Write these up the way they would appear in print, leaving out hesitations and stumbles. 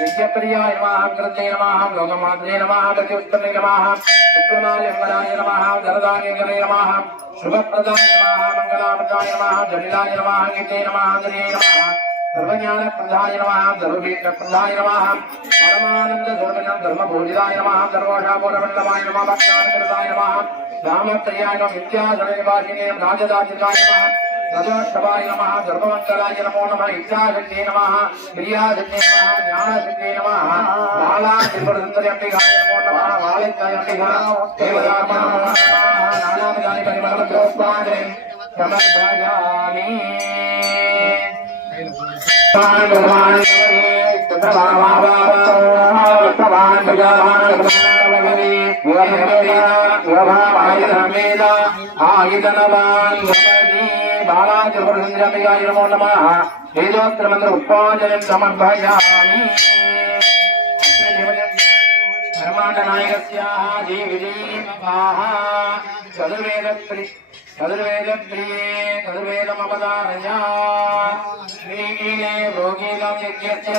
नित्यप्रियाय नमः ग्रन्थे नमः लोकमात्रे नमः गतिउत्तमे नमः शुक्रमालयंगराय नमः धरदायगरे नमः शुभप्रदाय नमः मंगलाप्रदाय नमः जलिलाय नमः गीते नमः गणे नमः सर्वज्ञानप्रदाय नमः सर्ववेदप्रदाय नमः परमानंद धर्मजन धर्मभोजिदाय नमः सर्वशापोरवल्लभाय नमः भक्तानकृताय नमः रामप्रियाय नमः विद्याधरेवासिने राजदाचिताय नमः रजोत्सवाय नमः धर्ममंगलाय नमो नमः इच्छाशक्ते नमः क्रियाशक्ते नमः ज्ञानशक्ते नमः बालात्रिपुरसुन्दर्यम्बिकाय नमो नमः बालिकायम्बिकाय देवदात्मने नमो नमः नानाविधानि परिमलद्रव्याणि समर्पयामि भगवान् बालात्रिपुरसुन्दर्यम्बिकाय नमो नमः वेदोत्तरमन्त्र उत्पादनं समर्पयामि धर्माण्डनायकस्याः जीविजीवाः चतुर्वेदप्रिये चतुर्वेदमवदारया श्रीगीले भोगीलं यज्ञस्य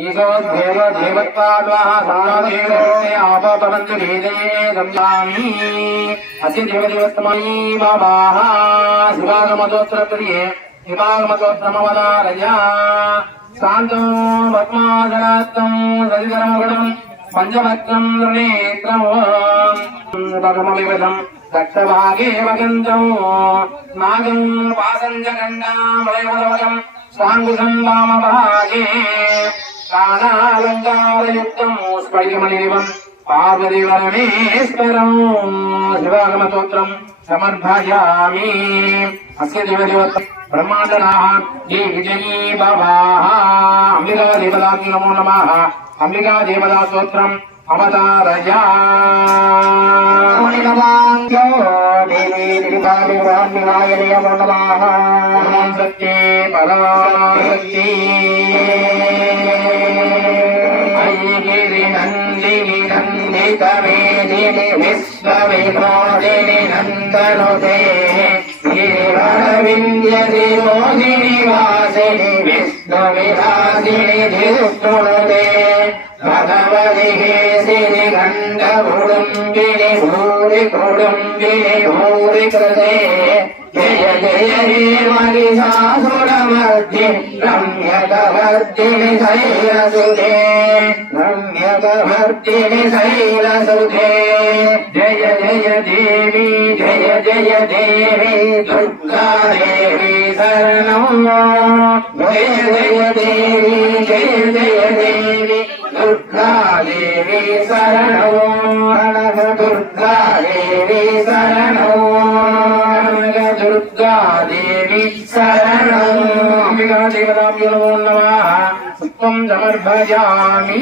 ईशो देव देवत्वाद्वाः सादेवस्य आपपवन्तु भेदये गम्यामि अस्य देवदेवस्तमयी बाबाः शिवागमतोत्तरप्रिये शिवागमतोत्तरमवदारया शान्तं पद्मासनात्तं सजितरमगुणं पञ्चभक्त्रं नृनेत्रं पदमविवदं दक्षभागे वगन्तं नागं पासं च गण्डां वयवदवदं साङ्गुसं वामभागे कालालङ्कारयुक्तं स्फटिकमणिनिवं पार्वतीवरमेश्वरं शिवागमस्तोत्रं समर्पयामि अस्य देवदेवता ब्रह्माण्डनाः ये विजयी बाबाः अंबिका देवताभ्यो नमो नमः अंबिका देवता स्तोत्रम् अवतारया नमांक्यो देवी देवाय नमो नमः नमो सत्ये पराशक्ति ऐगिरि नन्दिनि नन्दितमेदिनि विश्वविनोदिनि नन्दनुते गिरिवरविन्द्यदिरोधिनि वासिनि विष्णुविलासिनि धिरुष्णुनुते भगवति हेसिनि गण्डकुडुम्बिनि भूरि कुडुम्बिनि भूरि कृते जय जय हे महिषासुरमर्दिनि रम्यकवर्दिनि शैलसुते रम्यकवर्दिनि शैलसुते जय जय देवी जय जय देवी दुर्गा देवी शरणं जय जय देवी जय जय देवी दुर्गा देवी शरणं दुर्गा देवी शरणं दुर्गा देवी शरणं अंबिका देवताभ्यो नमो नमः पुष्पं समर्पयामि